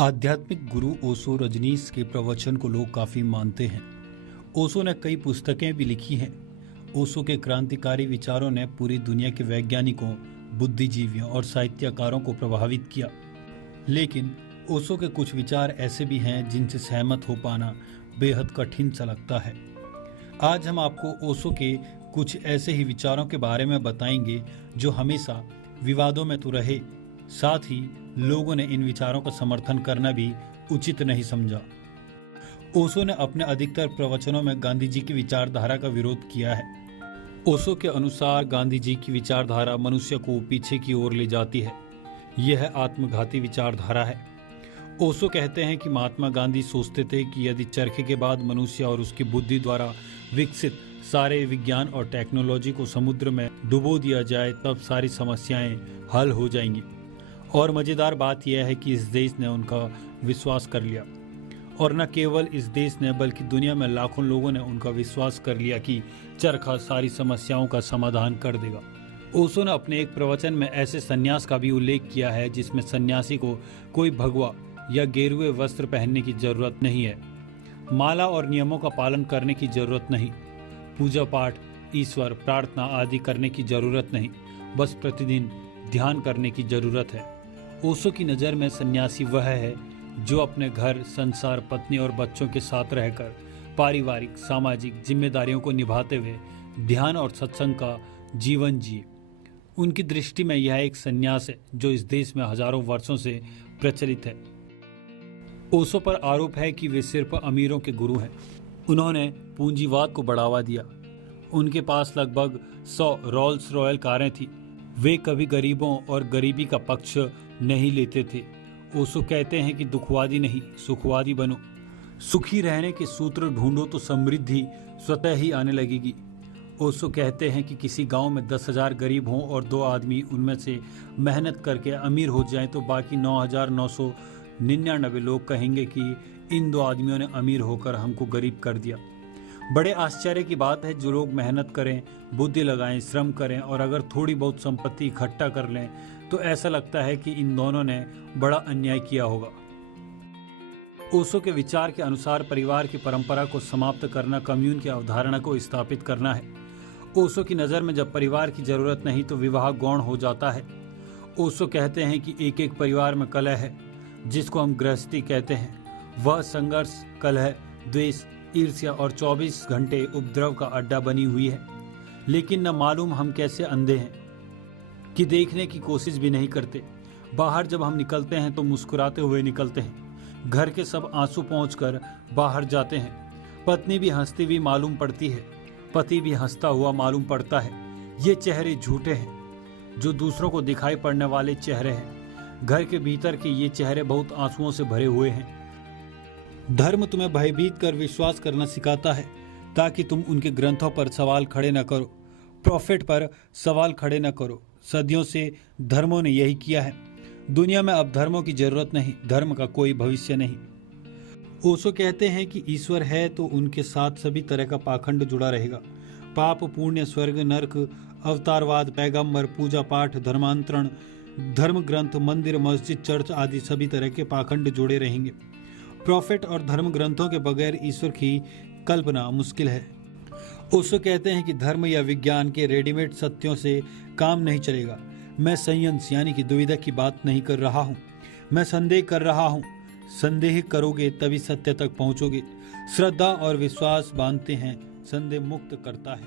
आध्यात्मिक गुरु ओशो रजनीश के प्रवचन को लोग काफी मानते हैं। ओशो ने कई पुस्तकें भी लिखी हैं। ओशो के क्रांतिकारी विचारों ने पूरी दुनिया के वैज्ञानिकों, बुद्धिजीवियों और साहित्यकारों को प्रभावित किया। लेकिन ओशो के कुछ विचार ऐसे भी हैं जिनसे सहमत हो पाना बेहद कठिन सा लगता है। आज हम आपको ओशो के कुछ ऐसे ही विचारों के बारे में बताएंगे जो हमेशा विवादों में तो रहे, साथ ही लोगों ने इन विचारों का समर्थन करना भी उचित नहीं समझा। ओशो ने अपने अधिकतर प्रवचनों में गांधी जी की विचारधारा का विरोध किया है। ओशो के अनुसार गांधी जी की विचारधारा मनुष्य को पीछे की ओर ले जाती है। यह आत्मघाती विचारधारा है। ओशो कहते हैं कि महात्मा गांधी सोचते थे कि यदि चरखे के बाद मनुष्य और उसकी बुद्धि द्वारा विकसित सारे विज्ञान और टेक्नोलॉजी को समुद्र में डुबो दिया जाए तब सारी समस्याएं हल हो जाएंगी। और मजेदार बात यह है कि इस देश ने उनका विश्वास कर लिया, और न केवल इस देश ने बल्कि दुनिया में लाखों लोगों ने उनका विश्वास कर लिया कि चरखा सारी समस्याओं का समाधान कर देगा। ओशो ने अपने एक प्रवचन में ऐसे सन्यास का भी उल्लेख किया है जिसमें सन्यासी को कोई भगवा या गेरुए वस्त्र पहनने की जरूरत नहीं है, माला और नियमों का पालन करने की जरूरत नहीं, पूजा पाठ, ईश्वर प्रार्थना आदि करने की जरूरत नहीं, बस प्रतिदिन ध्यान करने की जरूरत है। ओशो की नज़र में सन्यासी वह है जो अपने घर, संसार, पत्नी और बच्चों के साथ रहकर पारिवारिक सामाजिक जिम्मेदारियों को निभाते हुए ध्यान और सत्संग का जीवन जिए। उनकी दृष्टि में यह एक सन्यास है जो इस देश में हजारों वर्षों से प्रचलित है। ओशो पर आरोप है कि वे सिर्फ अमीरों के गुरु हैं। उन्होंने पूंजीवाद को बढ़ावा दिया। उनके पास लगभग 100 रोल्स रॉयल कारें थी। वे कभी गरीबों और गरीबी का पक्ष नहीं लेते थे। ओशो कहते हैं कि दुखवादी नहीं, सुखवादी बनो। सुखी रहने के सूत्र ढूंढो तो समृद्धि स्वतः ही आने लगेगी। ओशो कहते हैं कि किसी गांव में 10,000 गरीब हों और 2 आदमी उनमें से मेहनत करके अमीर हो जाएं तो बाकी 9,999 लोग कहेंगे कि इन 2 आदमियों ने अमीर होकर हमको गरीब कर दिया। बड़े आश्चर्य की बात है, जो लोग मेहनत करें, बुद्धि लगाएं, श्रम करें और अगर थोड़ी बहुत संपत्ति इकट्ठा कर लें तो ऐसा लगता है कि इन दोनों ने बड़ा अन्याय किया होगा। ओशो के विचार के अनुसार परिवार की परंपरा को समाप्त करना कम्यून की अवधारणा को स्थापित करना है। ओशो की नज़र में जब परिवार की जरूरत नहीं तो विवाह गौण हो जाता है। ओशो कहते हैं कि एक एक परिवार में कलह है जिसको हम गृहस्थी कहते हैं। वह संघर्ष, कलह, द्वेष, ईर्ष्या और 24 घंटे उपद्रव का अड्डा बनी हुई है। लेकिन न मालूम हम कैसे अंधे हैं कि देखने की कोशिश भी नहीं करते। बाहर जब हम निकलते हैं तो मुस्कुराते हुए निकलते हैं। घर के सब आंसू पोंछकर बाहर जाते हैं। पत्नी भी हंसती हुई मालूम पड़ती है, पति भी हंसता हुआ मालूम पड़ता है। ये चेहरे झूठे हैं जो दूसरों को दिखाई पड़ने वाले चेहरे हैं। घर के भीतर के ये चेहरे बहुत आंसुओं से भरे हुए हैं। धर्म तुम्हें भयभीत कर विश्वास करना सिखाता है ताकि तुम उनके ग्रंथों पर सवाल खड़े न करो, प्रॉफिट पर सवाल खड़े न करो। सदियों से धर्मों ने यही किया है। दुनिया में अब धर्मों की जरूरत नहीं, धर्म का कोई भविष्य नहीं। ओशो कहते हैं कि ईश्वर है तो उनके साथ सभी तरह का पाखंड जुड़ा रहेगा। पाप, पुण्य, स्वर्ग, नरक, अवतारवाद, पैगंबर, पूजा पाठ, धर्मांतरण, धर्म ग्रंथ, मंदिर, मस्जिद, चर्च आदि सभी तरह के पाखंड जुड़े रहेंगे। प्रॉफिट और धर्म ग्रंथों के बगैर ईश्वर की कल्पना मुश्किल है। ओशो कहते हैं कि धर्म या विज्ञान के रेडीमेड सत्यों से काम नहीं चलेगा। मैं संयंस यानी कि दुविधा की बात नहीं कर रहा हूँ, मैं संदेह कर रहा हूँ। संदेह करोगे तभी सत्य तक पहुँचोगे। श्रद्धा और विश्वास बांधते हैं, संदेह मुक्त करता है।